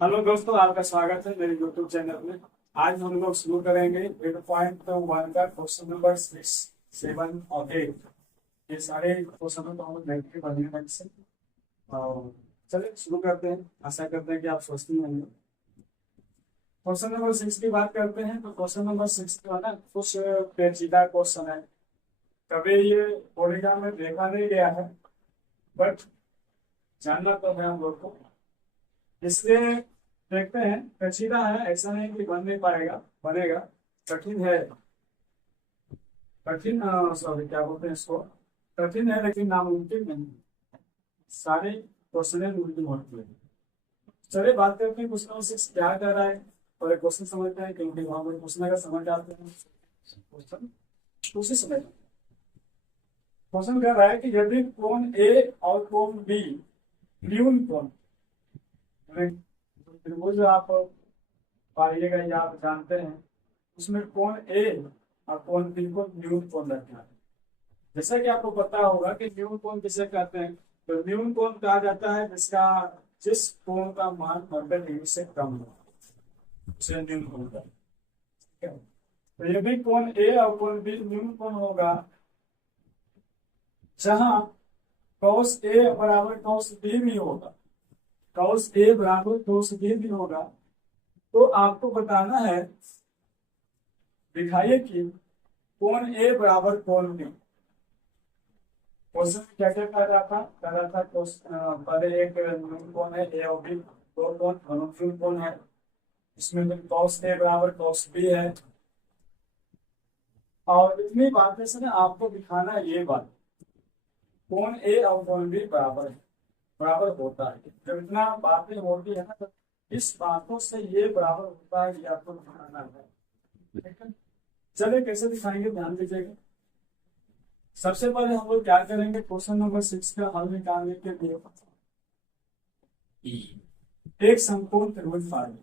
Hello दोस्तों, आपका स्वागत है मेरे यूट्यूब चैनल में। आज हम लोग शुरू करेंगे 8.1 का क्वेश्चन नंबर 6, 7 और 8। ये सारे क्वेश्चन तो हम लोग देख के बढ़िया ढंग से। और चलिए शुरू करते हैं। आशा करते हैं कि आप सोचते होंगे। क्वेश्चन नंबर 6 की बात करते हैं। तो क्वेश्चन नंबर 6 जो है ना, कुछ पेचीदा क्वेश्चन है। कभी ये ओरिजिन में देखा नहीं गया है, बट जानना तो है हम लोग को, इसलिए देखते हैं। पेचीदा है, ऐसा नहीं कि बन नहीं पाएगा, बनेगा। कठिन है, कठिन सॉरी क्या बोलते हैं इसको, कठिन है लेकिन नामुमकिन नहीं। सारे क्वेश्चन मुमकिन होते हैं। चलिए बात करते हैं क्वेश्चन नंबर 6 क्या कर रहा है। और क्वेश्चन समझते हैं, क्योंकि वहां पर क्वेश्चन अगर समझ आते हैं क्वेश्चन उसी समय। क्वेश्चन कह रहा है कि यदि कोण ए और कोण बी न्यून कोण, त्रिभुज आप पाइएगा या आप जानते हैं, उसमें कोण ए और कोण बी को न्यून कोण रखना है। जैसा कि आपको पता होगा कि न्यून कोण किसे कहते हैं। तो न्यून कोण कहा जाता है जिस कोण का मान 90 डिग्री से कम हो, उसे न्यून कोण कहते हैं। ठीक है? तो यदि कोण ए और कोण बी न्यून कोण होगा, जहां कॉस ए बराबर कॉस बी भी होगा, कॉस ए बराबर कॉस बी भी होगा, तो आपको बताना है, दिखाइए कि कोण ए बराबर कोण बी। क्वेश्चन में क्या क्या कह रहा था पहले एक न्यून कोण है ए और बी, दो कोण अनुपूल कोण है। इसमें फिर कॉस ए बराबर कॉस बी है। और इतनी बातें से ना आपको दिखाना है ये बात, कोण ए और कोण बी बराबर है, बराबर होता है। जब इतना बातें होती है ना, तो इस बातों से ये बराबर होता है, ये आपको दिखाना है। ठीक है, चलिए कैसे दिखाएंगे ध्यान दीजिएगा। सबसे पहले हम लोग क्या करेंगे, क्वेश्चन नंबर 6 का हल निकालने के लिए एक समकोण त्रिभुज फाड़िए।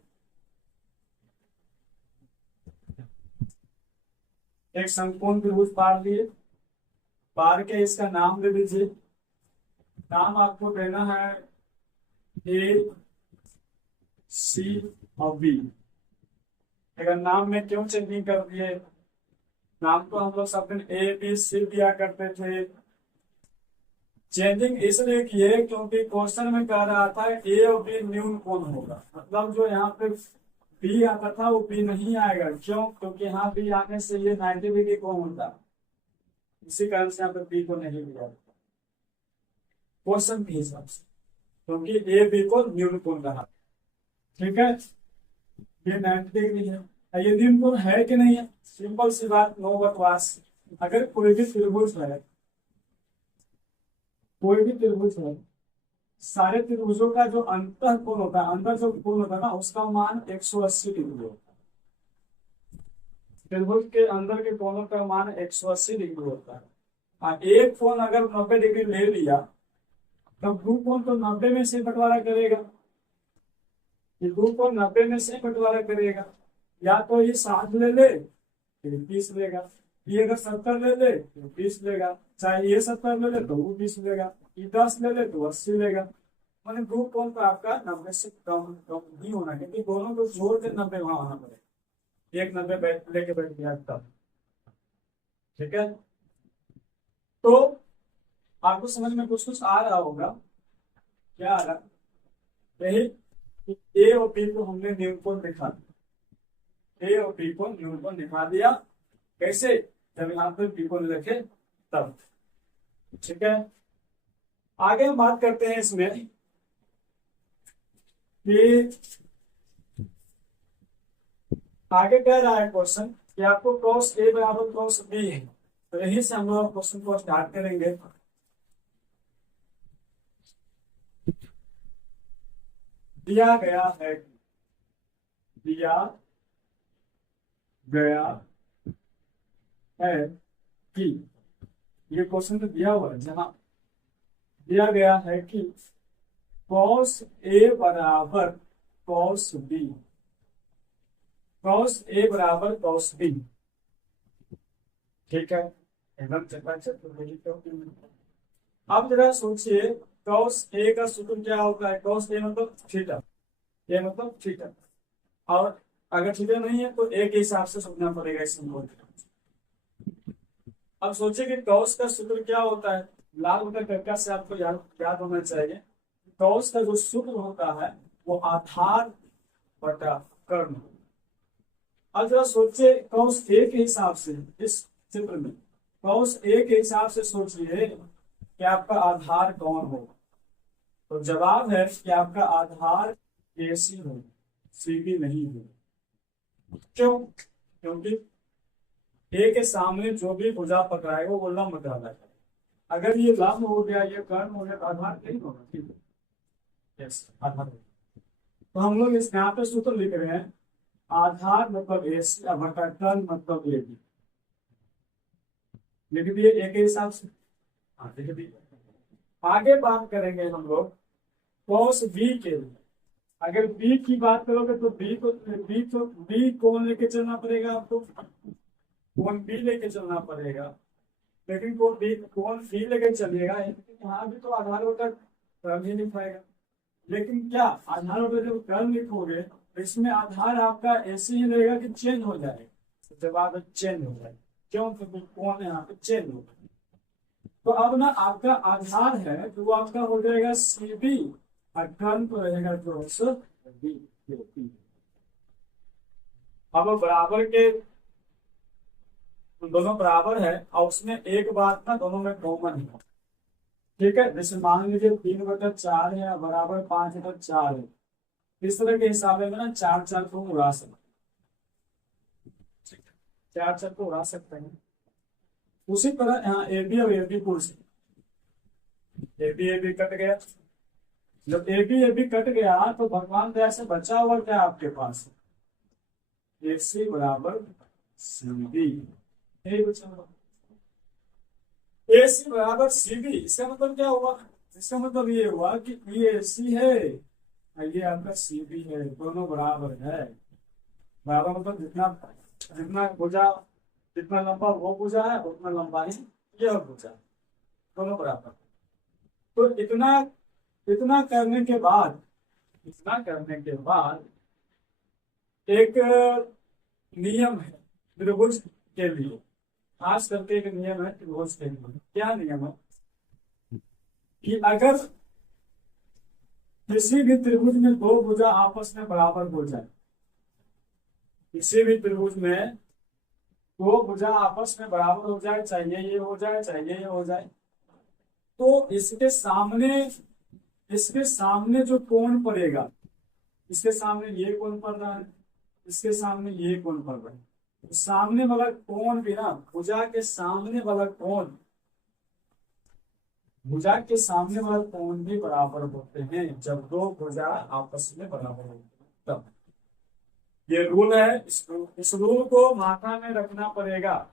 एक समकोण त्रिभुज फाड़ लिए। फाड़ के इसका नाम दे दीजिए। नाम आपको देना है ए, सी और बी। अगर नाम में क्यों चेंजिंग कर दिए, नाम तो हम लोग सब दिन ए बी सी दिया करते थे। चेंजिंग इसलिए किए क्योंकि क्वेश्चन में कह रहा था ए और बी न्यून कोण होगा, मतलब जो यहाँ पे बी आता था वो बी नहीं आएगा। क्यों? क्योंकि यहाँ बी आने से ये 90 डिग्री कोण होता, इसी कारण से यहाँ पे बी को नहीं लिया क्वेश्चन के हिसाब से, क्योंकि ए बी को न्यून कोण रहा। ठीक है, ये 90 डिग्री है। ये न्यून कोण है कि नहीं है? सिंपल सी बात, नो बकवास। अगर कोई भी त्रिभुज है, कोई भी त्रिभुज है, सारे त्रिभुजों का जो अंतः कोण होता है, अंदर जो कोण होता है ना, उसका मान 180 डिग्री होता है। त्रिभुज के अंदर के कोणों का मान 180 डिग्री होता है। एक कोण अगर 90 डिग्री ले लिया, तब दो कोण तो 90 में से बंटवारा करेगा। ये दो कोण 90 में से बंटवारा करेगा। या तो ये 60 ले ले, फिर 30 लेगा। ये अगर 70 ले ले तो 30 लेगा। चाहे ये 70 ले ले तो वो 20 लेगा। ये 10 ले ले तो 80 लेगा। मैंने दो कोण तो आपका 90 से कम कम नहीं होना, क्योंकि दोनों को जोड़ के 90 वहां होना पड़ेगा। एक 90 लेके बैठ गया तब। ठीक है, तो आपको समझ में कुछ कुछ आ रहा होगा। क्या आ रहा? यही ए और बी को हमने न्यूनकोण दिखा, ए और बी को न्यूनकोण दिखा दिया। कैसे? जब यहाँ पे बी को रखे तब। ठीक है, आगे हम बात करते हैं इसमें कि आगे कह रहा है क्वेश्चन कि आपको cos ए बराबर cos बी है। तो यही से हम लोग क्वेश्चन को स्टार्ट करेंगे। दिया गया है, दिया गया है कि, ये क्वेश्चन तो दिया हुआ है, जहां दिया गया है कि cos ए बराबर cos बी, cos ए बराबर cos बी। ठीक है, एकदम चकाचक। अब जरा सोचिए, cos ए का सूत्र क्या होता है? cos ए मतलब थीटा। ये मतलब थीटा। और अगर थीटा नहीं है तो एक हिसाब से सोचना पड़ेगा इस सिंबल का। अब सोचिए कि कॉस का सूत्र क्या होता है। लाल बटा कक्का से आपको याद याद होना चाहिए। कॉस का जो सूत्र होता है वो आधार बटा कर्ण। अब जरा सोचिए कॉस ए के हिसाब से, इस चित्र में कॉस ए के हिसाब से सोचिए कि आपका आधार कौन होगा। तो जवाब है कि आपका आधार AC होगा, CB नहीं होगा। क्यों? क्योंकि ए के सामने जो भी भुजा पकड़ाएगा वो लंब कहलाएगा। अगर ये लंब हो गया, ये कर्ण हो गया तो आधार नहीं होगा। ठीक है, यस आधार। तो हम लोग इस यहाँ पे सूत्र लिख रहे हैं, आधार मतलब AC बटा कर्ण मतलब AB। लिख दिए ए के हिसाब से। हाँ लिख दिए। आगे बात करेंगे हम लोग कॉस बी के लिए। अगर बी की बात करोगे तो बी कौन लेके चलना पड़ेगा आपको, कौन बी लेके चलना पड़ेगा। लेकिन कौन बी लेके चलिएगा यहाँ भी तो आधार बटा कर्ण ही लिखाएगा। लेकिन क्या आधार बटा जब कर्ण लिखोगे तो इसमें आधार आपका ऐसे ही रहेगा कि चेंज हो जाएगा। तो जवाब चेंज हो जाएगा। क्यों? क्योंकि कौन यहाँ पे चेंज होगा। तो अब ना आपका आधार है तो वो आपका हो जाएगा CB और कर्ण तो रहेगा क्रॉस B। अब बराबर के दोनों बराबर है और उसमें एक बात ना दोनों में कॉमन है। ठीक है, जैसे मान लीजिए 3/4 है बराबर 5/4 है। इस तरह के हिसाब में ना 4 को उड़ा सकते, 4 को उड़ा सकते हैं। उसी तरह यहाँ AB और AB पुल से AB कट गया। जब AB कट गया तो भगवान दया से बचा हुआ क्या आपके पास, AC बराबर CB। यही बचा हुआ AC बराबर CB। इसका मतलब क्या हुआ? इसका मतलब ये हुआ कि ये AC है और ये आपका CB है, दोनों बराबर है। बराबर मतलब जितना जितना भुजा, जितना लंबा वो भुजा है उतना लंबा ही यह भुजा, दोनों बराबर। तो इतना इतना करने के बाद, एक नियम है त्रिभुज के लिए, खास करके एक नियम है त्रिभुज के लिए। क्या नियम है कि अगर किसी भी त्रिभुज में दो भुजा आपस में बराबर हो जाए, किसी भी त्रिभुज में दो भुजा आपस में बराबर हो जाए, चाहे ये हो जाए चाहे ये हो जाए, तो इसके सामने जो कोण पड़ेगा, इसके सामने ये कोण पड़ रहा है, इसके सामने ये कोण पड़ रहा है, तो सामने वाला कोण भी ना भुजा के सामने वाला कोण, भुजा के सामने वाला कोण भी बराबर होते हैं जब दो भुजा आपस में बराबर होते हैं तब। ये रूल है, इस रूल को माथा में रखना पड़ेगा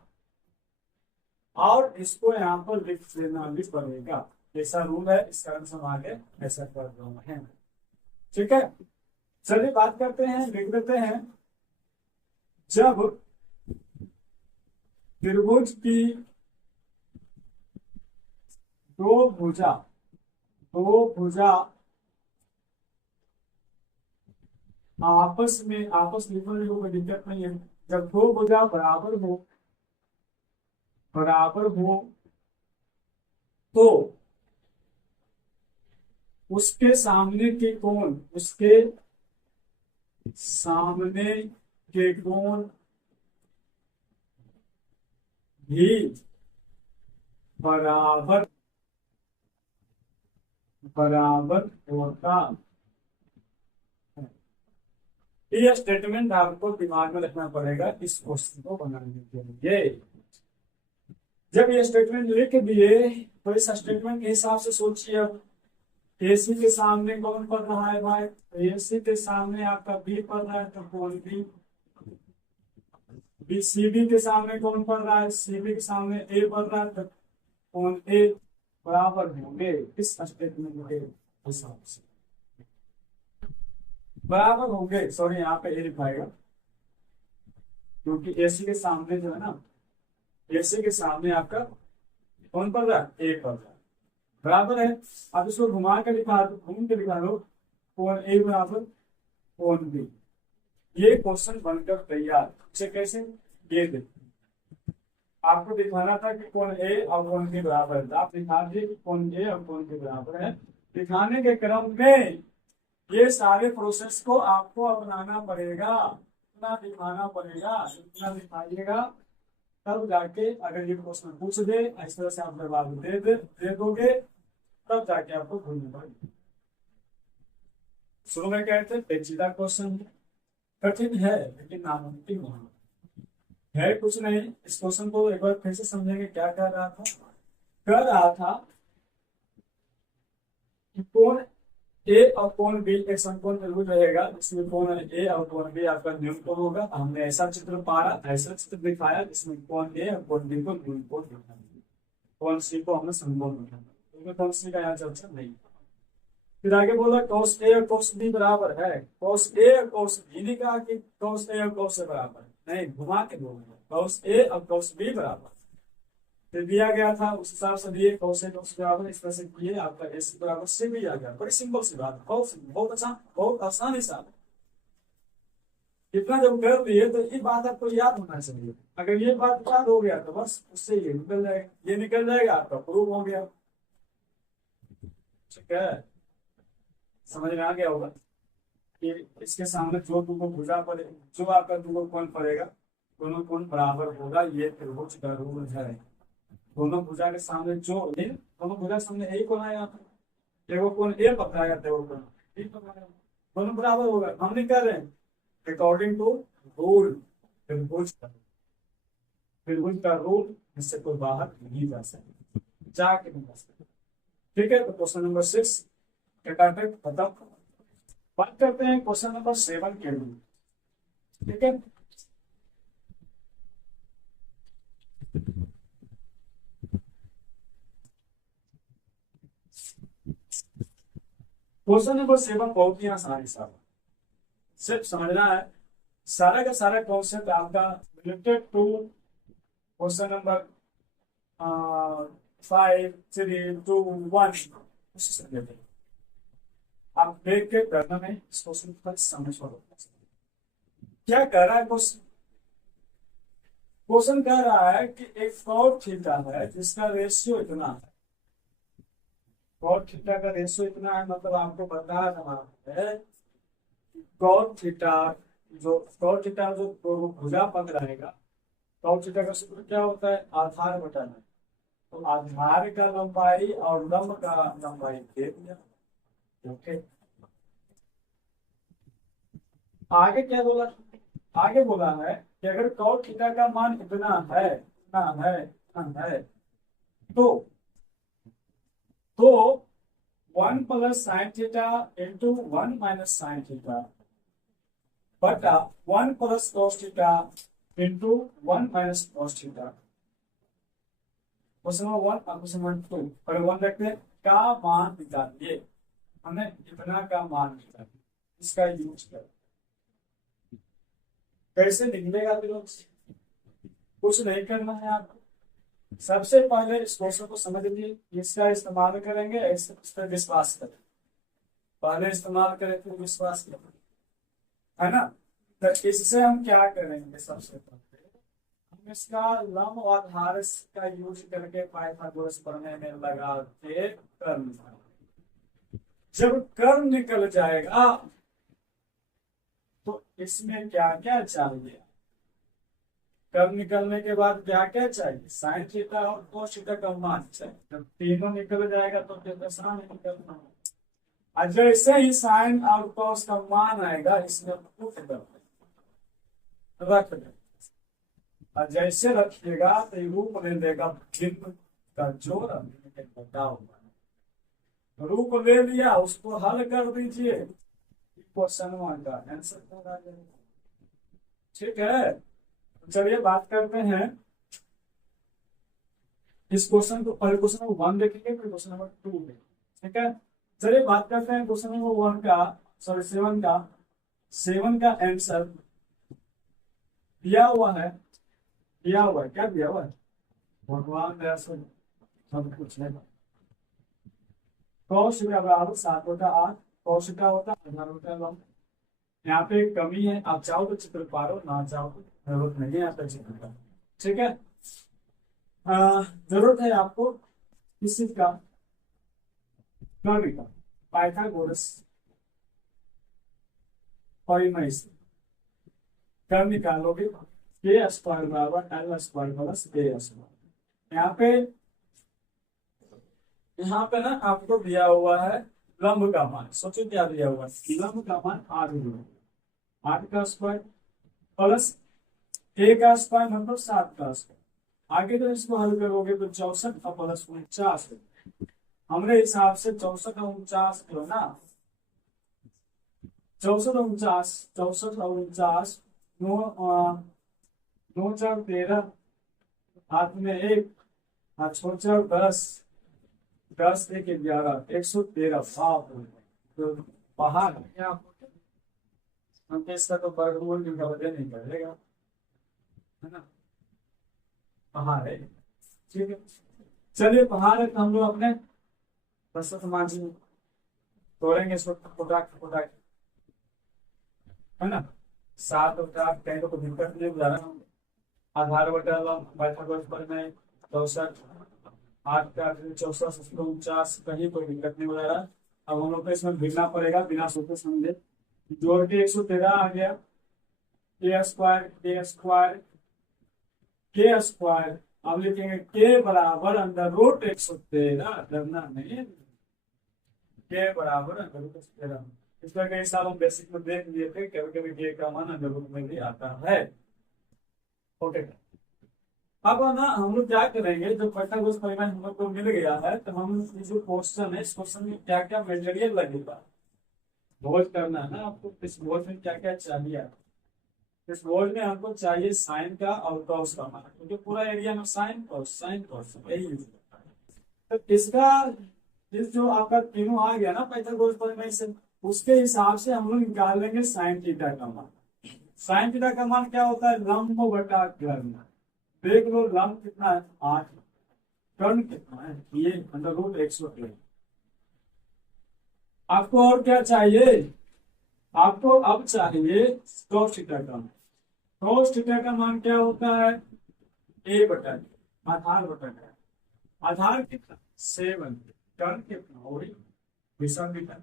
और इसको यहाँ पर लिख देना भी पड़ेगा। ऐसा रूल है, इस कारण से हम आगे ऐसा कर रहे हैं। ठीक है, चलिए बात करते हैं, लिख देते हैं। जब त्रिभुज की दो भुजा आपस में, आपस लिखने में कोई दिक्कत नहीं है। जब दो भुजा बराबर हो तो उसके सामने के कोण भी बराबर होता है। ये स्टेटमेंट आपको दिमाग में रखना पड़ेगा इस क्वेश्चन को बनाने के लिए। जब ये स्टेटमेंट लिख दिए तो इस स्टेटमेंट के हिसाब से सोचिए। अब AC के सामने कौन पड़ रहा है भाई, AC के सामने आपका B पड़ रहा है तो कौन B, CB के सामने कौन पड़ रहा है, CB के सामने A पड़ रहा है तो कौन A बराबर होंगे इस स्टेटमेंट के हिसाब से, बराबर होंगे। सॉरी यहाँ पे A लिखाएगा क्योंकि AC के सामने जो है ना, AC के सामने आपका कौन पड़ रहा है, A पड़ रहा है, बराबर है। अब इसको घुमा के लिखा दो, घूम के लिखा दो, कौन A बराबर कोण बी। ये क्वेश्चन बनकर तैयार से कैसे, ये देखिए आपको दिखाना था कि कोण ए और कोण बी बराबर है, आप दिखा दिए कि कोण ए और कोण बी बराबर है। दिखाने के क्रम में ये सारे प्रोसेस को आपको अपनाना पड़ेगा, इतना दिखाना पड़ेगा, इतना दिखाइएगा, तब जाके अगर ये क्वेश्चन पूछ दे इस तरह से आप जवाब दे दोगे, तब जाके आपको भूलने पड़ेगा। शुरू में कहते पेचीदा क्वेश्चन कठिन है लेकिन नामुमकिन नहीं है, कुछ नहीं। इस क्वेश्चन को एक बार फिर से समझेंगे। क्या कर रहा था, कर रहा था कि कोण ए और कोण बी एक समकोण त्रिभुज रहेगा, जिसमें कोण ए और कोण बी आपका न्यूनकोण होगा। हमने ऐसा चित्र पाया, ऐसा चित्र दिखाया जिसमें कोण ए और कोण बी को न्यूनकोण दिखाया, कोण सी को हमने समकोण दिखाया। कोण सी का यहाँ चर्चा नहीं। फिर आगे बोला cos ए और cos बी बराबर है। cos ए और cos बी ने कहा कि cos ए और cos ए बराबर नहीं, घुमा के बोलना cos ए और cos बी बराबर। फिर दिया गया था उस हिसाब से दिए cos ए cos बराबर, इस तरह से किए आपका ए बराबर से भी आ गया। बड़ी सिंपल सी बात, बहुत अच्छा, बहुत आसान हिसाब। इतना जब कर दिए तो ये बात आपको याद होना चाहिए। अगर ये बात याद हो गया तो बस उससे ये निकल जाएगा, ये निकल जाएगा, आपका प्रूव हो गया। ठीक है, समझ में आ गया होगा कि इसके सामने जो तुमको भुजा पड़े, जो आपका तुमको कोण पड़ेगा, दोनों कोण बराबर होगा, ये त्रिभुज का रूल है। दोनों भुजा के सामने जो दोनों भुजा के सामने यही कोण आया था, देखो कोण ए पकड़ाया, देखो कोण बी पकड़ाया, दोनों बराबर होगा। हम नहीं कर रहे हैं अकॉर्डिंग टू रूल, त्रिभुज का रूल, इससे कोई बाहर नहीं जा सकता, जाके नहीं जा सकता। ठीक है, तो क्वेश्चन नंबर 6 खत्म। बात करते हैं क्वेश्चन नंबर 7 के लिए। ठीक है, क्वेश्चन नंबर 7 बहुत ही आसान हिसाब, सिर्फ समझना है। सारा का सारा कॉन्सेप्ट आपका रिलेटेड टू क्वेश्चन नंबर 5, 3, 2, 1 आप देख के करना में इस क्वेश्चन को समझ पाओ। क्या कर रहा है क्वेश्चन, क्वेश्चन कह रहा है कि एक cot थीटा है जिसका रेशियो इतना है, cot थीटा का रेशियो इतना है, मतलब आपको बता रहा है cot थीटा जो दो भुजा पद रहेगा, cot थीटा का सूत्र क्या होता है, आधार बटा है। तो आधार का लंबाई और लंब का लंबाई दे दिया। ओके, आगे क्या बोला, आगे बोला है कि अगर cot थीटा का मान इतना है, तो 1 plus sine theta into 1 minus sine theta बटा 1 plus cos theta into 1 minus cos theta. Question number 1 और क्वेश्चन नंबर 2 पर 1 रखते हैं का मान निकालिए, हमने इतना का मान निकालिए, इसका यूज कर कैसे निकलेगा। कुछ नहीं करना है आपको, सबसे पहले इस क्वेश्चन को समझ लीजिए, इसका इस्तेमाल करेंगे, इस पर विश्वास करें, पहले इस्तेमाल करें फिर विश्वास करें, है ना। तो इससे हम क्या करेंगे, सबसे पहले हम इसका लंब और आधार का यूज करके पाइथागोरस पढ़ने में लगा के कर्म, जब कर्म निकल जाएगा तो इसमें क्या क्या चाहिए, कर्म निकलने के बाद क्या क्या चाहिए, साइन थीटा और cos थीटा का मान चाहिए। जब तीनों निकल जाएगा तो फिर साइन निकलना है, और जैसे ही साइन और cos का मान आएगा इसमें रख दे, और जैसे रखिएगा तो रूप ले लेगा भिन्न का जोड़ घटाव, रूप ले लिया, उसको हल कर दीजिए, क्वेश्चन का आंसर। ठीक है, चलिए बात करते हैं इस क्वेश्चन को, पहले क्वेश्चन नंबर 1 देखेंगे फिर क्वेश्चन नंबर 2 देखेंगे। ठीक है, चलिए बात करते हैं क्वेश्चन नंबर 1 का, सॉरी 7 का आंसर दिया हुआ है, क्या दिया हुआ है, भगवान दया से सब कुछ है। cos थीटा बराबर 7 बटा 8, cos थीटा होता है आधार बटा लंब यहाँ पे एक कमी है, आप चाहो तो चित्र पारो, ना चाहो तो जरूरत नहीं है आपका चित्र का। ठीक है, जरूरत है आपको किस चीज का, कर्ण का। पाइथागोरस परिमय से कर्ण निकालोगे, के स्क्वायर बराबर एल स्क्वायर प्लस ए स्क्वायर। यहाँ पे ना आपको दिया हुआ है लंब का मान, सोचो क्या दिया हुआ है, लंब का मान 8 दिया, 8 का स्क्वायर प्लस ए का स्क्वायर मतलब 7 का स्क्वायर। आगे तो इसको हल करोगे तो 64 का प्लस 49, हमारे हिसाब से 64 और 49 जो है ना, 64 और 49, 64 और 49, 9 4 13, हाथ में 1, हाथ छोड़ 10, 10 1 11, 113। बाप रे, तो पहाड़ है क्या आपको? हम तो इसका तो वर्गमूल भी वजह नहीं करेगा, है ना, पहाड़ है। ठीक है, चलिए पहाड़ है तो हम लोग अपने दशरथ मांझी तोड़ेंगे इसको, फुटाक, है ना। 7 और 4 कहीं तो कोई दिक्कत नहीं, उदाहरण आधार बटा पाइथागोरस प्रमेय 64, 8 का 64, 49, कहीं कोई दिक्कत नहीं वगैरह। अब हम लोग को इसमें भिड़ना पड़ेगा बिना सोचे समझे। जोड़ के 113 आ गया, के स्क्वायर के स्क्वायर। अब लिखेंगे के बराबर अंडर रूट 113, डरना नहीं, के बराबर अंडर रूट 113। इसका कई साल हम बेसिक में देख लिए थे, कभी कभी के का मान अंडर रूट में भी आता है। ओके, अब ना हम लोग क्या करेंगे, जो पाइथागोरस परिमाण हम लोग को मिल गया है, तो हम जो क्वेश्चन है, इस क्वेश्चन में क्या क्या मटेरियल लगेगा बोझ करना है ना आपको। इस बोझ में क्या क्या चाहिए, इस बोझ में हमको चाहिए साइन का और कॉस का मान, क्योंकि पूरा एरिया में साइन कॉस यही यूज करता है। तो इसका इस जो आपका तीनों आ गया ना पाइथागोरस परिमाण से, उसके हिसाब से हम लोग निकाल लेंगे साइन थीटा का मान। साइन थीटा का मान क्या होता है, लंब बटा कर्ण। देख लो लंब कितना है 8, कर्ण कितना है ये अंडर रूट 113। आपको और क्या चाहिए, आपको अब चाहिए cos थीटा का मान। cos थीटा का मान क्या होता है, a बटा आधार बटा, आधार कितना 7, कर्ण कितना वही विषम बीटा।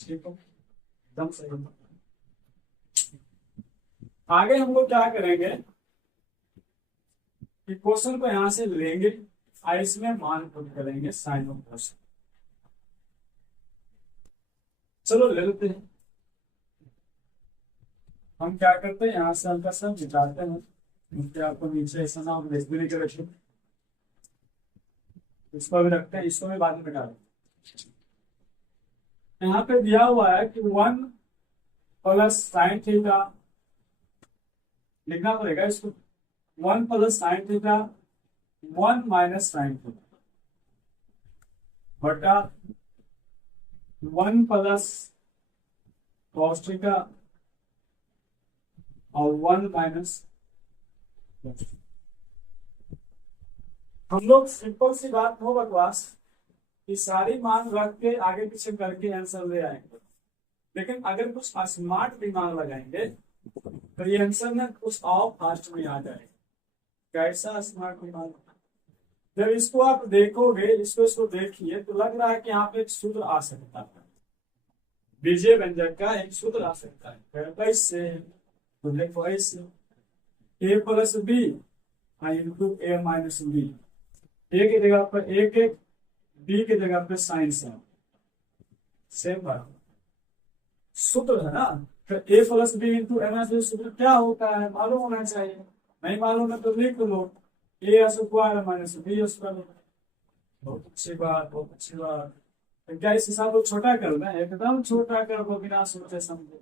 ठीक है, एकदम सही। आगे हम लोग क्या करेंगे कि क्वेश्चन को यहां से लेंगे और इसमें मान पुट करेंगे साइन ऑफ क्वेश्चन। चलो ले लेते हैं, हम क्या करते हैं यहां से हल्का सा मिटाते हैं, क्योंकि आपको नीचे ऐसा ना हम लिख भी नहीं कर रखे, इसको भी रखते हैं, इसको भी बाद में मिटा दें। यहाँ पे दिया हुआ है कि 1 प्लस साइन थीटा, लिखना पड़ेगा इसको, 1 plus sine theta 1 minus sine theta बटा 1 प्लस कॉस थीटा और 1 माइनस। हम लोग सिंपल सी बात हो बकवास कि सारी मान रख के आगे पीछे करके आंसर ले आएंगे, लेकिन अगर कुछ स्मार्ट दिमाग लगाएंगे तो ये आंसर ना कुछ और फास्ट में आ जाएगा। कैसा स्मार्ट दिमाग, जब इसको आप देखोगे, इसको देखिए तो लग रहा है कि यहाँ पे एक सूत्र आ सकता है, बीजीय व्यंजक का एक सूत्र आ सकता है कैसे, तो देखो ऐसे a plus B into A minus B, A की जगह पर एक एक, बी की जगह पर साइन सेम बात सूत्र है ना। फिर a plus B into A minus B सूत्र क्या होता है मालूम होना चाहिए, नहीं मालूम है तो लिख लो ए स्क्वायर माइनस बी स्क्वायर। बहुत अच्छी बात, बहुत अच्छी बात। तो क्या इस हिसाब को छोटा करना है, एकदम छोटा कर दो बिना सोचे समझे।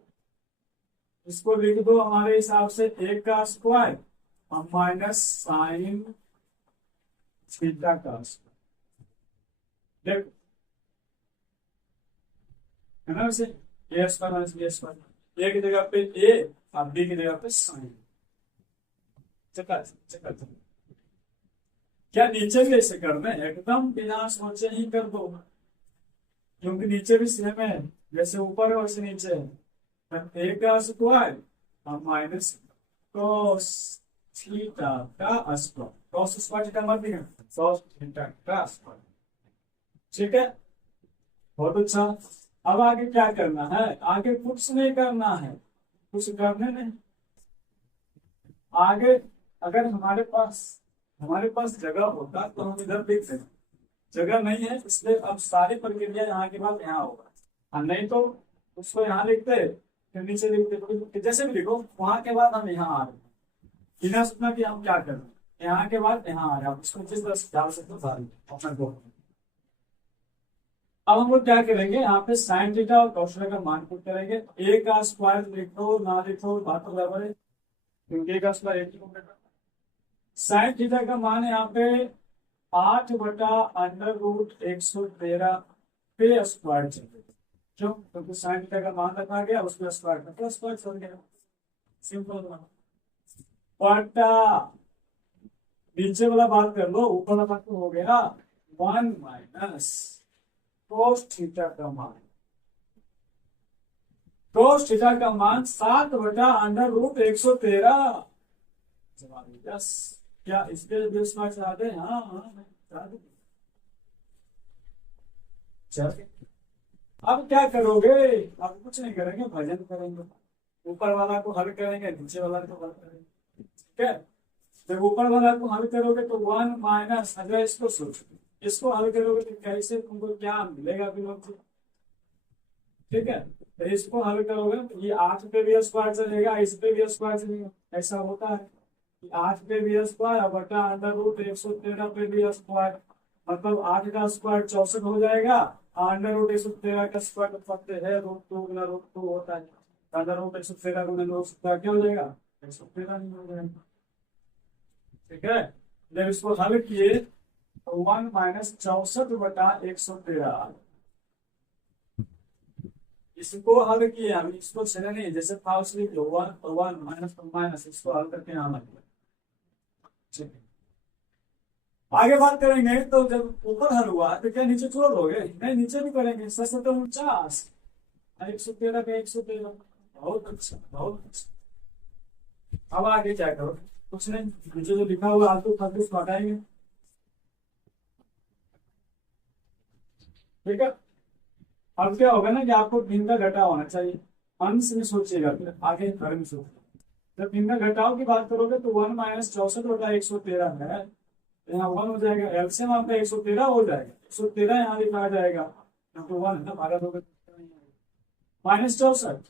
इसको लिख दो हमारे हिसाब से एक का स्क्वायर और माइनस साइन थीटा का स्क्वायर, देखो है ना, वैसे ए स्क्वायर माइनस बी स्क्वायर, ए की जगह पे ए और बी की जगह पे साइन। चक्कर चक्कर क्या नीचे भी ऐसे करना है, एकदम बिना सोचे ही कर दो, क्योंकि नीचे भी सेम है, जैसे ऊपर और से नीचे है, तो ए का स्क्वायर और माइनस कॉस थीटा का स्क्वायर। कॉस स्क्वायर थीटा मत दिखा, कॉस थीटा का स्क्वायर। ठीक है, बहुत अच्छा। अब आगे क्या करना है? आगे कुछ नहीं करना है, कुछ करने नहीं। आगे अगर हमारे पास जगह होता तो हम इधर लिख देते, जगह नहीं है इसलिए अब सारी प्रक्रिया यहाँ के बाद यहाँ होगा, और नहीं तो उसको यहाँ लिखते फिर नीचे लिखते, तो जैसे भी लिखो वहां के बाद हम यहाँ आ रहे हैं, बिना सोचना कि हम क्या कर रहे हैं, यहाँ के बाद यहाँ आ रहे हैं। आप उसको जिस तरह से डाल सकते हो सारी अपना को। अब हम लोग क्या करेंगे, यहाँ पे साइन थीटा और कॉस थीटा का मान पुट करेंगे। ए का स्क्वायर लिखो ना लिखो बात तो बराबर है, क्योंकि ए का स्क्वायर एक ही होगा। साइन थीटा का मान यहाँ पे 8/√113 पे स्क्वायर चाहिए। क्यों? क्योंकि साइन थीटा का मान रखा गया, उसमें स्क्वायर का स्क्वायर छोड़ गया, सिंपल। बटा नीचे वाला बात कर लो, ऊपर वाला बात तो हो गया 1 माइनस cos थीटा का मान। cos थीटा का मान 7/√113। यस, क्या इसके बेस मार्क्स चाह दे? हाँ हाँ चाह दे। चल अब क्या करोगे? अब कुछ नहीं करेंगे, भजन करेंगे। ऊपर वाला को हल करेंगे, नीचे वाला को हल करेंगे। ठीक है, जब ऊपर वाला को हल करोगे तो 1 माइनस, अगर इसको सोचो, इसको हल करोगे तो कैसे तुमको क्या मिलेगा बिल्कुल। ठीक है, तो इसको हल करोगे तो ये 8 पे भी स्क्वायर चलेगा, इस पे भी स्क्वायर चलेगा। ऐसा होता है कि 8 पे भी स्क्वायर बटा √113 पे भी स्क्वायर, मतलब 8 का स्क्वायर 64 हो जाएगा, √113 का स्क्वायर तो पता है √2 गुना √2 होता है, √113 गुना √2 क्या हो जाएगा? 113 नहीं हो जाएगा। ठीक है, जब इसको हल किए तो 1 माइनस 64/113। इसको हल किए हम, इसको चले नहीं, जैसे था उसलिए 1 माइनस माइनस, इसको हल करके यहाँ लग गया। ठीक है, आगे बात करेंगे तो जब ऊपर हल हुआ तो क्या नीचे छोड़ दोगे? नहीं, नीचे भी करेंगे। 749 113 का 113। बहुत अच्छा, बहुत अच्छा। अब आगे क्या करो? कुछ नहीं, नीचे जो लिखा हुआ आलतू फालतू उसको हटाएंगे। ठीक है, अब क्या होगा ना कि आपको भिन्न का घटाव होना चाहिए, अंश में सोचिएगा, फिर आगे घर में सोचिएगा। जब भिन्न का घटाव की बात करोगे तो 1 माइनस 64/113 है, यहाँ 1 हो जाएगा, एलसीएम आपका 113 हो जाएगा, 113 यहाँ लिखा जाएगा, तो 1 है, भारत होगा माइनस 64।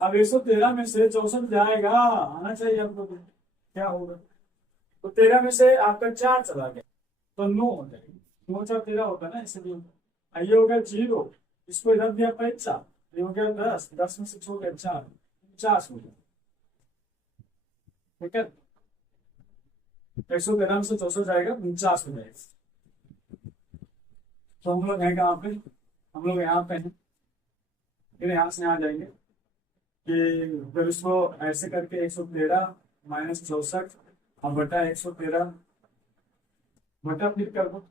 अब 113 में से 64 जाएगा, आना चाहिए आपको, क्या होगा? तो 13 में से आपका 4 चला गया तो 9 हो जाएगा, 9 4 13 होता है ना, इसलिए। ये हो गया 0, इसको इधर दिया 5, ये हो गया 10, 10 में से छोड़ गया 4, 50 हो गया। ठीक है, 113 में से 64 जाएगा, 49 हो जाएगा। तो हम लोग हैं कहाँ पे? हम लोग यहाँ पे हैं, फिर यहाँ से यहाँ जाएंगे कि फिर इसको ऐसे करके 113 माइनस 64 और बटा 113 बटा फिर कर दो।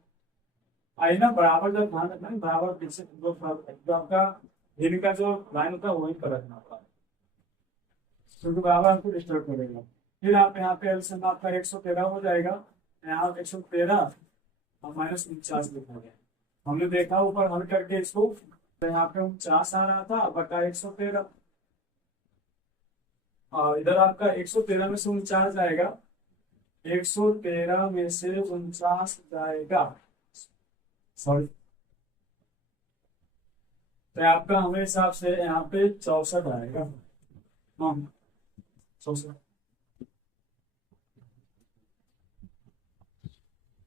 आई ना, बराबर जब ध्यान रखना, बराबर पीछे जो आपका भिन्न का जो लाइन होता है वही पर रखना होता है, क्योंकि बराबर आपको डिस्टर्ब करेगा। फिर आप यहाँ पे एलसीएम आपका 113 हो जाएगा, यहाँ 113 और माइनस 49 लिखा गया। हमने देखा ऊपर हल करके इसको, तो यहाँ पे 49 आ रहा था बटा 113, और इधर आपका 113 में से 49 जाएगा, 113 में से 49 जाएगा, सॉरी, तो आपका हमारे हिसाब से यहाँ पे 64 आएगा। हाँ 64,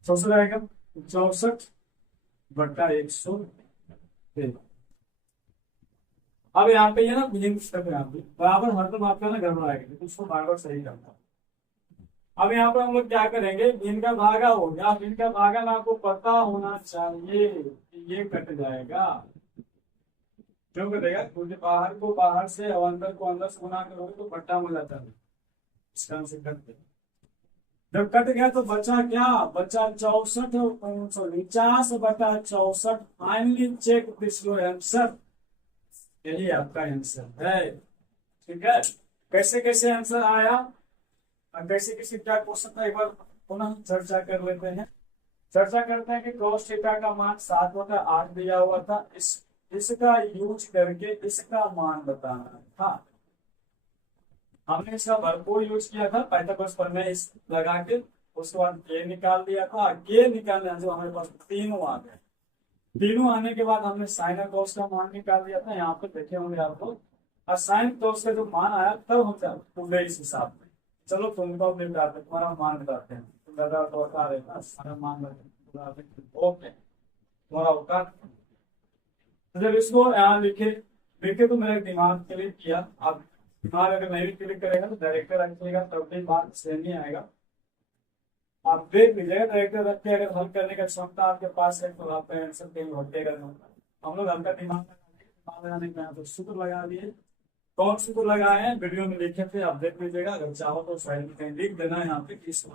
64 आएगा, 64/113। अब यहाँ पे ये ना बिलिंग स्टेप है, यहाँ पे बराबर हरदम आपका ना गड़बड़ आएगा, तो उसको बार बार सही करना। अब यहाँ पर हम लोग क्या करेंगे, भिन्न का भागा हो गया, भिन्न का भागा ना आपको पता होना चाहिए कि ये कट जाएगा। क्यों कटेगा? क्योंकि बाहर को बाहर से और अंदर को अंदर से गुना करोगे तो बट्टा हो जाता है, इस कारण से कट गया। जब कट गया तो बचा क्या? बचा 64, 49/64। Finally check this your answer. यही आपका आंसर है। ठीक है, कैसे कैसे आंसर आया और कैसे कैसे क्या क्वेश्चन था, एक बार पुनः चर्चा कर लेते हैं। चर्चा करते हैं कि cos थीटा का मान 7/8 दिया हुआ था, इसका यूज करके इसका मान बताना था। हमने इसका भरपूर यूज किया था पाइथागोरस प्रमेय इस लगा के, उसके बाद के निकाल दिया था। के निकालने से हमारे पास तीनों आ गए। तीनों आने के बाद हमने साइन और कॉस का मान निकाल दिया था, यहाँ पे देखे होंगे आपको। और साइन कॉस का जो मान आया तब हम पूरे इस हिसाब में, चलो तुमको बताते तुम्हारा मान बताते हैं, तुम दादा तो बता रहे ना सारा मान बताते। ओके, तुम्हारा होता। तो जब इसको यहाँ लिखे लिखे तो मेरे दिमाग क्लिक किया। अब दिमाग अगर नहीं भी क्लिक करेगा तो डायरेक्टर रखिएगा, तब भी बात सेम नहीं आएगा। आप देख लीजिएगा डायरेक्टर रख के अगर हल करने का क्षमता आपके पास है तो आपका आंसर कहीं घटेगा नहीं। हम लोग हल्का दिमाग लगाने में यहाँ तो सूत्र लगा दिए। कौन सूत्र लगाए हैं वीडियो में लिखे थे, आप देख लीजिएगा। अगर चाहो तो साइड में कहीं लिख देना है यहाँ पे कि इस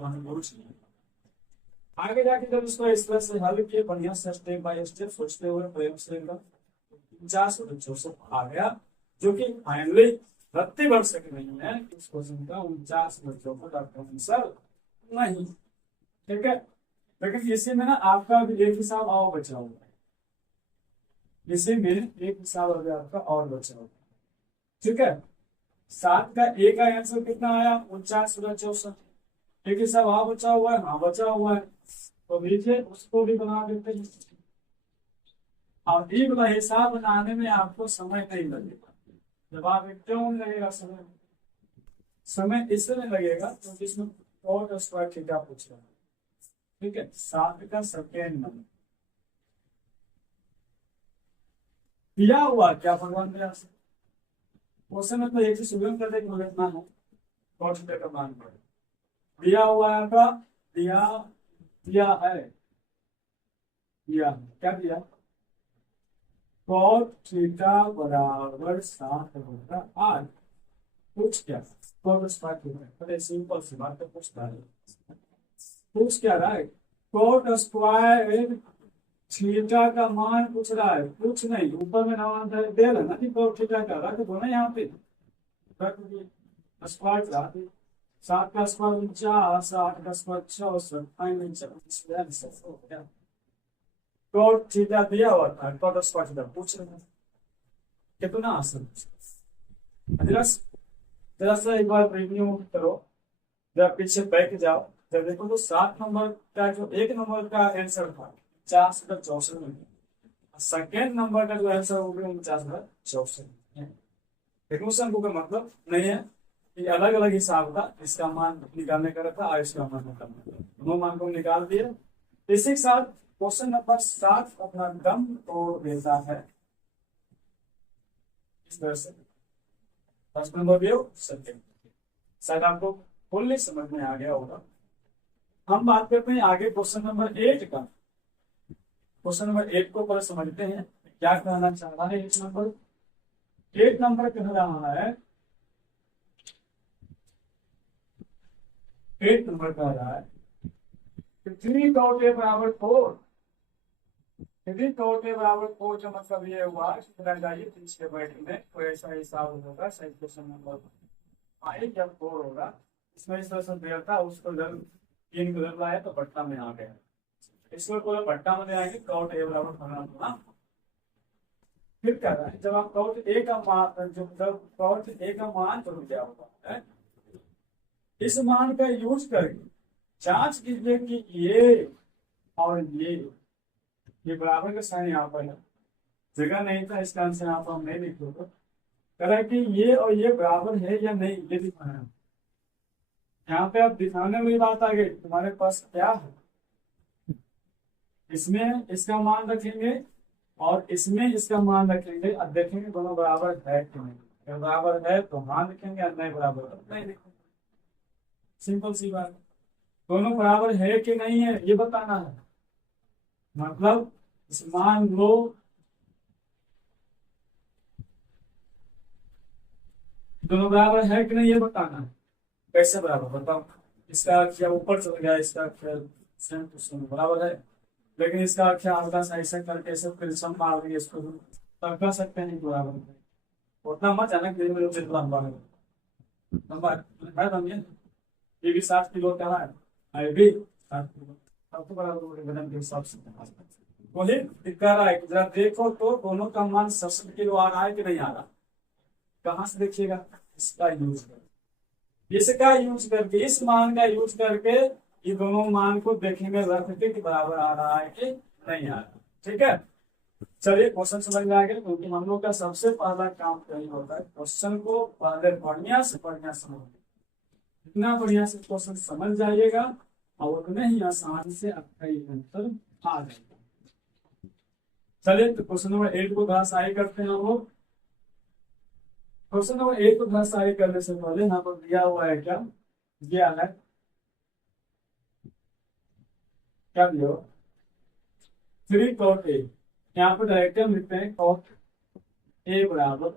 आगे जाके जब इसको इस तरह से हल किए बढ़िया से स्टेप बाय स्टेप सोचते हुए प्रयोग से 49 बच्चों से आ गया, जो कि फाइनली रत्ती बढ़ सके नहीं है। इस क्वेश्चन का 49 बच्चों को डॉक्टर आंसर नहीं। ठीक है, लेकिन इसी में ना आपका भी एक हिसाब और बचा हुआ है, इसी में एक हिसाब अभी आपका और बचा हुआ है। ठीक है, 7 का ए का आंसर कितना आया 49/64। एक हिसाब और बचा हुआ है, हाँ बचा हुआ है, तो नीचे उसको भी बना देते हैं। और बी वाला हिसाब बनाने में आपको समय नहीं लगेगा। जब आप क्यों लगेगा समय, समय इसलिए लगेगा क्योंकि इसमें cot स्क्वायर थीटा पूछ रहा है। ठीक है, 7 का सेकेंड नंबर दिया हुआ क्या भगवान दया से क्वेश्चन में तो एक ही सुगम कर दे ना है cot थीटा का मान दिया हुआ है आपका, दिया दिया है, दिया क्या दिया cot थीटा बराबर 7/8। पूछ क्या cot स्क्वायर थीटा, बड़े सिंपल सी बात है, पूछता है पूछ क्या रहा है cot स्क्वायर थीटा का मान पूछ रहा है। पूछ नहीं, ऊपर में नाम दे रहा ना कि cot थीटा का रख दो ना यहाँ पे, रख दिए स्क्वायर रहा 7 का स्क्वायर 49, 8 का स्क्वायर 64, cot थीटा दिया हुआ था, cot स्क्वायर थीटा पूछ रहे हैं कितना आसान। जरा सा एक बार रिव्यू करो, जब पीछे बैठ जाओ, जब देखो तो 7 नंबर का जो एक नंबर का आंसर था 49/64 में, सेकेंड नंबर का जो आंसर वो भी 49/64 में। इक्वेशन को का मतलब नहीं है कि अलग अलग हिसाब का इसका मान निकालने का रखा और इसका मान निकालने का, दोनों मान को निकाल दिए। इसी के साथ क्वेश्चन नंबर 7 अपना दम तोड़ देता है इस तरह से। फर्स्ट नंबर भी हो सेकेंड, शायद आपको फुल्ली समझ में आ गया होगा। हम बात करते हैं आगे क्वेश्चन नंबर 8 का। क्वेश्चन नंबर 8 को पहले समझते हैं क्या कहना चाह रहा है। 8 नंबर कह रहा है, 8 नंबर कह रहा है 3 cot a बराबर 4। 3 cot a बराबर 4 का मतलब ये हुआ कि जाइए पीछे बैठने कोई ऐसा हिसाब होगा, सही क्वेश्चन नंबर 5 जब 4 होगा इसमें इस तरह से दिया था, उसको जब 3 को जब लाया तो भट्टा में आ गया, इसको कोई भट्टा में आएंगे cot a बराबर होना। फिर क्या रहा है जब आप cot a का मान जब cot a का मान तो क्या होगा है, इस मान का यूज करके जांच कीजिए कि ये और ये बराबर का साइन यहाँ पर है, जगह नहीं था इसका आंसर यहाँ पर हम नहीं लिख दो, कह कि ये और ये बराबर है या नहीं ये दिखाना है। यहाँ पे आप दिखाने वाली बात आ गई, तुम्हारे पास क्या है, इसमें इसका मान रखेंगे और इसमें इसका मान रखेंगे, अब देखेंगे दोनों बराबर है कि नहीं। अगर बराबर है तो मान लिखेंगे, और नहीं बराबर तो नहीं लिखेंगे। सिंपल सी बात, दोनों बराबर है कि नहीं है ये बताना है। मतलब मान लो दोनों बराबर है कि नहीं ये बताना है। कैसे बराबर बताओ, इसका अक्षर ऊपर चल गया, इसका अक्षर सेम टू सेम बराबर है, लेकिन इसका अक्षर हल्का सा ऐसा करके ऐसे फिर सम मार दिए इसको, तब कह सकते हैं बराबर है। उतना मत जाना कि मेरे से लंबा है, लंबा है समझे। ये भी 60 किलो का है, ये भी 60 किलो, सबको बराबर वजन के हिसाब से वही दिखा रहा है कि जरा देखो तो दोनों का मान 67 किलो आ रहा है कि नहीं आ रहा। कहाँ से देखिएगा, इसका यूज कर, इसका यूज करके, इस मान का यूज करके ये दोनों मान को देखेंगे रख के कि बराबर आ रहा है कि नहीं आ रहा। ठीक है, चलिए क्वेश्चन समझ में आ गया, क्योंकि हम लोग का सबसे पहला काम यही होता है क्वेश्चन को पहले बढ़िया से बढ़िया समझ, इतना बढ़िया से क्वेश्चन समझ जाइएगा और उतने ही आसानी से आपका ये आंसर आ जाएगा। चलिए तो क्वेश्चन नंबर 8 को थोड़ा सा करते हैं हम लोग। क्वेश्चन नंबर 8 को थोड़ा सा करने से पहले यहाँ पर दिया हुआ है, क्या दिया है, क्या दिया 3 cot A, यहाँ पर डायरेक्ट हम लिखते हैं cot A बराबर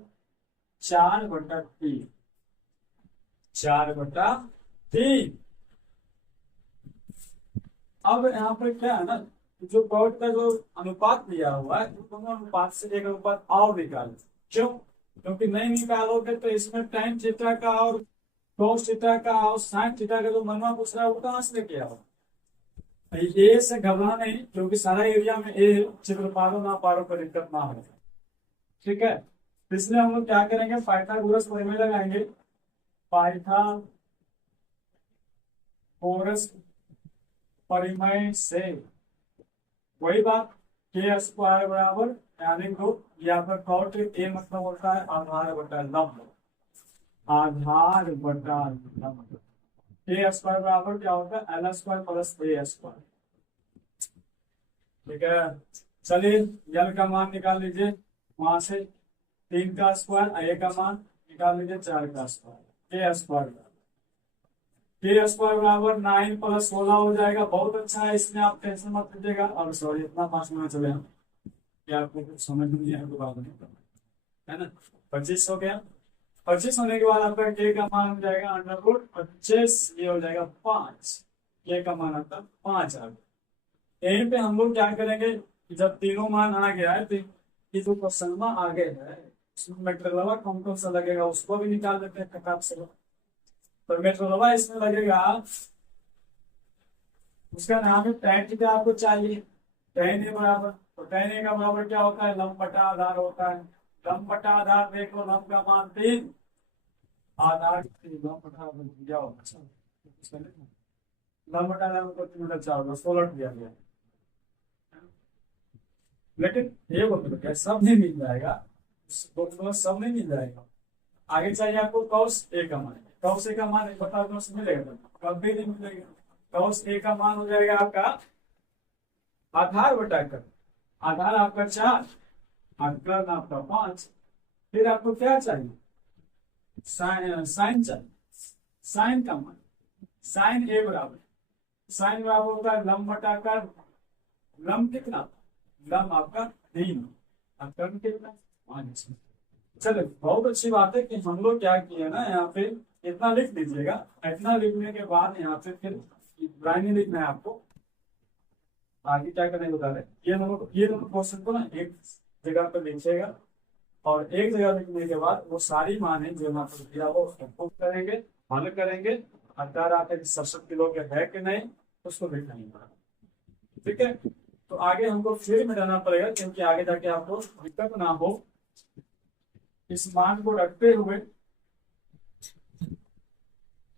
4/3, 4/3। अब यहाँ पर क्या है ना, जो cot का जो अनुपात दिया हुआ है, दोनों अनुपात से एक अनुपात और निकाल, क्यों, क्योंकि नहीं निकालोगे तो इसमें tan थीटा का और cos थीटा का और sin थीटा का जो मनवा पूछ रहा है वो कहाँ से लेके आओ। ए से घबरा नहीं, क्योंकि सारा एरिया में ए चित्र पारो ना पारो पर दिक्कत ना हो। ठीक है, तो इसलिए हम लोग क्या करेंगे, पाइथागोरस प्रमेय लगाएंगे। पाइथागोरस परिमेय से वही बात, के स्क्वायर बराबर, यानी तो यहाँ पर cot ए मतलब होता है आधार बटा लंब, आधार बटा लंब। ए स्क्वायर बराबर क्या होता है, एल स्क्वायर प्लस ए स्क्वायर। ठीक है, चलिए यल का मान निकाल लीजिए, वहां से 3 का स्क्वायर, ए का मान निकाल लीजिए 4 का स्क्वायर, ए स्क्वायर, के स्क्वायर बराबर 9 + 16 हो जाएगा। बहुत अच्छा है, इसमें आप टेंशन मत लीजिएगा। और सॉरी इतना पास में चले हम कि आपको कुछ समझ नहीं आया तो बात नहीं करना है ना। 25 हो गया, 25 होने के बाद आपका के का मान हो जाएगा √25, ये हो जाएगा 5, के का मान आपका 5 आ गया। यहीं पे हम लोग क्या करेंगे, जब तीनों मान आ गया है तो ये जो क्वेश्चन में आगे है उसमें मेट्रिक कौन सा लगेगा उसको भी निकाल देते हैं फटाक से। तो मेट्रिक इसमें लगेगा, उसका नाम है tan थीटा, आपको चाहिए tan ए बराबर, तो tan ए का बराबर क्या होता है, लंब बटा आधार होता है। लंब बटा आधार देख लो, लंब का मान 3, आधार 3, लंब बटा दिया होगा, लंब बटा आधार को 3 बटा 4 16 दिया गया। लेकिन ये बोल क्या सब नहीं मिल जाएगा, सब नहीं मिल जाएगा। आगे चाहिए आपको cos A का मान, cos A का मान बता दो मिलेगा, कभी नहीं मिलेगा। cos A का मान हो जाएगा आपका आधार बटा कर, आधार आपका 4, कर आपका 5, फिर आपको क्या चाहिए, साइन चाहिए, साइन का मान, साइन A बराबर, साइन बराबर होता है लंब बटा कर, लंब कितना, लंब आपका 3, कर्म कितना 5। चलो बहुत अच्छी बात है कि हम लोग क्या किए ना, यहाँ पे इतना लिख दीजिएगा। इतना लिखने के बाद यहाँ पे फिर लाइन लिखना है आपको, आगे क्या करने बता रहे, ये दोनों क्वेश्चन को ना एक जगह पर लिखिएगा और एक जगह लिखने के बाद वो सारी मान है जो यहाँ पर दिया वो करेंगे, हल करेंगे, अगर आप 67 किलो के है कि नहीं उसको लिखना। ठीक है, तो आगे हमको फिर मिटाना पड़ेगा, क्योंकि आगे जाके आपको दिक्कत ना हो। इस मान को रखते हुए,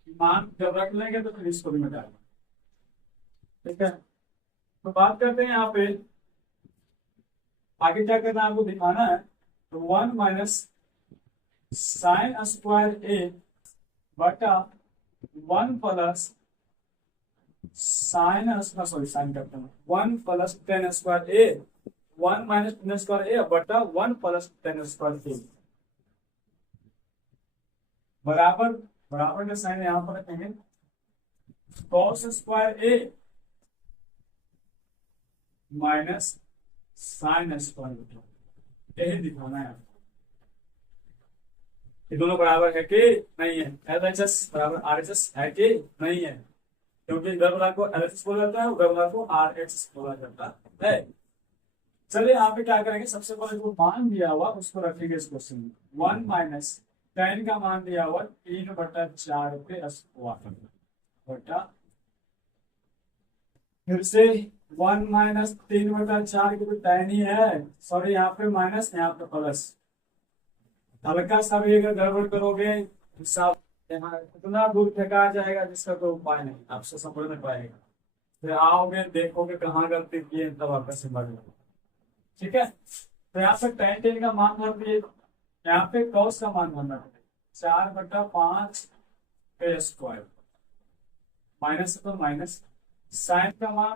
मान जब रख लेंगे तो फिर इसको भी मिटाएंगे। ठीक है, तो बात करते हैं यहाँ पे आगे क्या करना है, आपको दिखाना है। तो 1 - sin स्क्वायर A बटा 1 + साइन करते हैं 1 + tan square A, 1 - tan square A बटा 1 + tan स्क्वायर A बराबर, बराबर का साइन यहाँ पर रखेंगे cos square A minus sine square, यही दिखाना है। ये दोनों बराबर है कि नहीं है, LHS बराबर RHS है कि नहीं है, क्योंकि इधर वाला को LHS बोला जाता है, उधर वाला को RHS बोला जाता है। चलिए यहाँ पे क्या करेंगे, सबसे पहले जो मान दिया हुआ उसको रखेंगे इस क्वेश्चन में। 1 - 10 का मान दिया हुआ 3/4 पे स्क्वायर बटा, फिर से 1 - 3/4 की तो 10 ही है, सॉरी यहाँ पे माइनस यहाँ पे प्लस। हल्का सा भी अगर गड़बड़ करोगे हिसाब यहाँ इतना दूर फेंका जाएगा जिसका कोई उपाय नहीं, आपसे समझ नहीं पाएगा। फिर आओगे देखोगे कहाँ गलती की है, तब आपका समझ में। ठीक है, तो यहाँ पे tan 10 का मान भर दिए, यहाँ पे cos का मान भरना है 4/5 पे स्क्वायर, माइनस तो माइनस, साइन का मान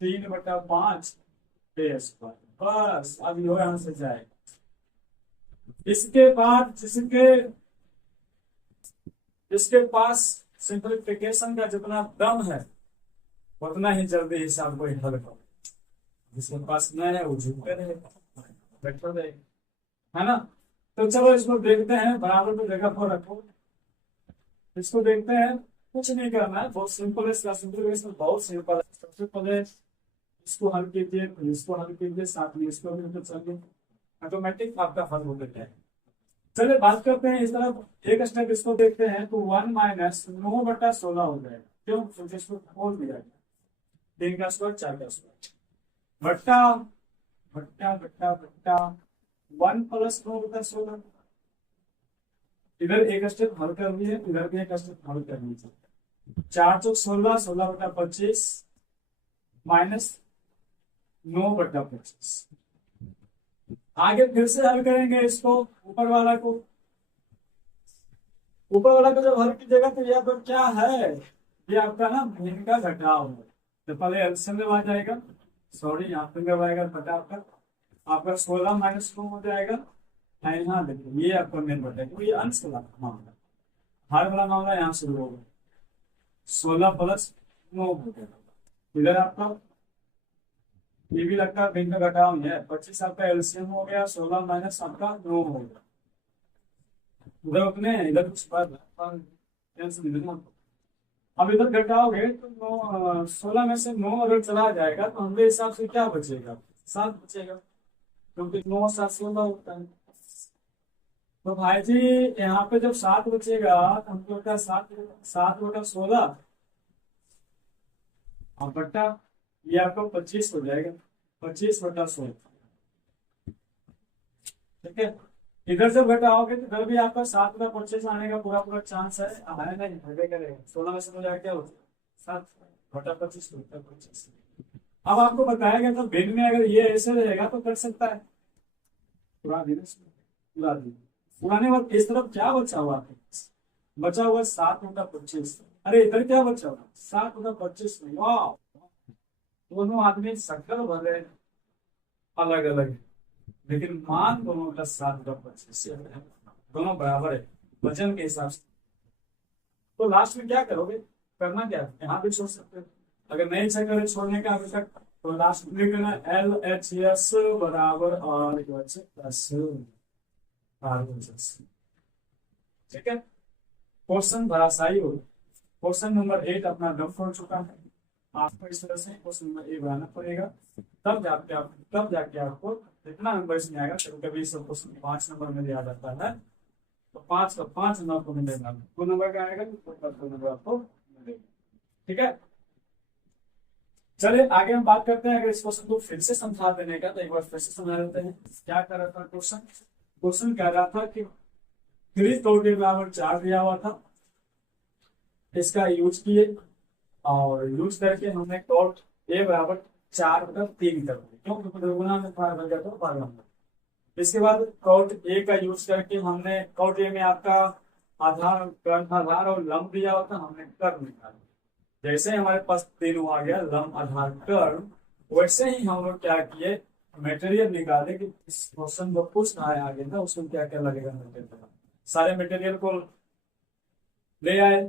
3/5 पे स्क्वायर, बस अब यो यहाँ से जाएगा। इसके बाद जिसके पास सिंपलीफिकेशन का जितना दम है उतना ही जल्दी हिसाब को हल करो, जिसके पास नहीं है वो झुकते रहेगा, बैठते रहेगा, है ना। तो चलो इसको देखते हैं, बराबर को जगह पर रखो, इसको देखते हैं। कुछ नहीं करना है, बहुत सिंपल है, इसका सिंपलीफिकेशन बहुत सिंपल है। सबसे पहले इसको हल कीजिए, फिर इसको हल कीजिए, साथ में इसको भी तो चलिए, ऑटोमेटिक आपका हल हो जाता है। चलिए बात करते हैं इस तरफ, एक स्टेप इसको देखते हैं तो 1 - 9/16 हो जाएगा। क्यों? क्योंकि इसको खोल दिया गया, 3 का स्क्वायर 4 का स्क्वायर बट्टा बट्टा बट्टा बट्टा 1 + 9/16। इधर एक स्टेप हल कर लिए, इधर भी एक स्टेप हल कर लीजिए। 4 चौक 16, 16/25 माइनस 9/25। आगे फिर से हल करेंगे इसको, ऊपर वाला को। ऊपर वाला को जब हल कीजिएगा तो यहाँ पर क्या है, ये आपका ना भिन्न का घटाव है, तो पहले एलसीएम में आ जाएगा, सॉरी यहाँ पे जब आएगा फटाफट आपका 16 - 9 हो जाएगा। यहाँ देखिए ये आपका मेन बटेगा, ये अंश वाला मामला, हर वाला मामला यहाँ शुरू होगा, 16 + 9 हो जाएगा। इधर आपका ये भी लगता है भिन्न का घटाव है, 25 आपका एलसीएम हो गया, 16 माइनस आपका 9 हो गया। उधर अपने इधर कुछ बात अब इधर घटाओगे तो 16 में से 9 अगर चला जाएगा तो हमारे हिसाब से क्या बचेगा, 7 बचेगा, क्योंकि 9 7 16 होता है। तो भाई जी यहाँ पे जब 7 बचेगा तो हमको क्या 7/16 और बट्टा ये आपको 25 हो जाएगा, 25/16। ठीक है, इधर से घटाओगे तो इधर भी आपका 7/25 आने का पूरा पूरा चांस है, आने नहीं घटे करेगा। 16 में से मुझे क्या होता है 7/25। अब आपको बताया गया था भिन्न में अगर ये ऐसे रहेगा तो कर सकता है, पूरा दिन पुराने वक्त इस तरफ क्या बचा हुआ है, बचा हुआ 7/25। अरे इधर क्या बचा हुआ 7/25 में, वाह दोनों आदमी शक्ल भले अलग अलग है लेकिन मान दोनों का 7/25 दोनों बराबर है वजन के हिसाब से। तो लास्ट में क्या करोगे, करना क्या है, यहाँ भी छोड़ सकते हो, अगर नहीं इच्छा करे छोड़ने का अभी तक तो लास्ट में लिखना LHS बराबर RHS। ठीक है, क्वेश्चन धराशायी हो, क्वेश्चन नंबर 8 अपना डंप हो चुका है। आपको इस तरह से क्वेश्चन नंबर 1 बनाना पड़ेगा, तब जाके आपको इतना नंबर इसमें आएगा। कभी कभी सब क्वेश्चन 5 नंबर में दिया जाता है तो 5 का 5 नंबर को मिलेगा, 2 नंबर का आएगा तो 2 नंबर आपको मिलेगा। ठीक है, चलिए आगे हम बात करते हैं। अगर इस क्वेश्चन को फिर से समझा देने का तो एक बार फिर से समझा देते हैं। क्या कर रहा था क्वेश्चन कह रहा था कि 3 तोड़ के बराबर 4 दिया हुआ था, इसका यूज किए और यूज करके हमने कॉट ए बराबर 4/3 कर दिया, क्योंकि गुना में फार बन गया तो फार नंबर। इसके बाद कॉट ए का यूज करके हमने कॉट ए में आपका आधार और लंब दिया होता, हमने कर्व निकाला। जैसे हमारे पास तीनों आ गया लंब आधार कर्व, वैसे ही हम लोग क्या किए मटेरियल निकाले कि इस क्वेश्चन को पूछ रहा है आगे ना उसमें क्या क्या लगेगा मटेरियल। सारे मटेरियल को ले आए,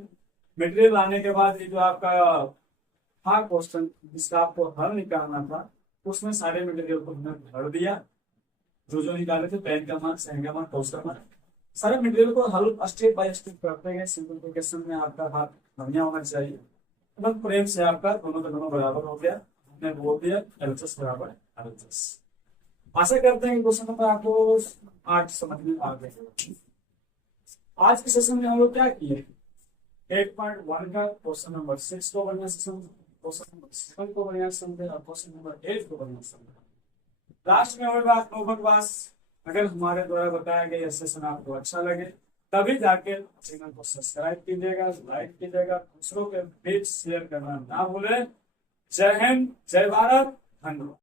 मटेरियल आने के बाद ये जो आपका था क्वेश्चन जिसका आपको हल निकालना था उसमें सारे मटेरियल को हमने भर दिया, जो निकाले थे पेन का मान सेन का मान कॉस का मान, सारे मटेरियल को हल स्टेप बाय स्टेप करते गए। सिंपलीफिकेशन में आपका हाथ बढ़िया होना चाहिए, मतलब प्रेम से आपका दोनों का दोनों बराबर हो गया, हमने बोल दिया LHS बराबर RHS। आशा करते हैं कि क्वेश्चन नंबर आपको 8 समझ में आ गए। आज के सेशन में हम लोग क्या किए, 8.1 का क्वेश्चन नंबर 6 को बढ़िया से समझे, क्वेश्चन नंबर 7 को बढ़िया से समझे और क्वेश्चन नंबर 8 को बढ़िया से समझे। लास्ट में और बात नोबत, अगर हमारे द्वारा बताया गया सेशन आपको अच्छा लगे तभी जाके चैनल को सब्सक्राइब कीजिएगा, लाइक कीजिएगा, दूसरों के बीच शेयर करना ना भूलें। जय हिंद, जय भारत, धन्यवाद।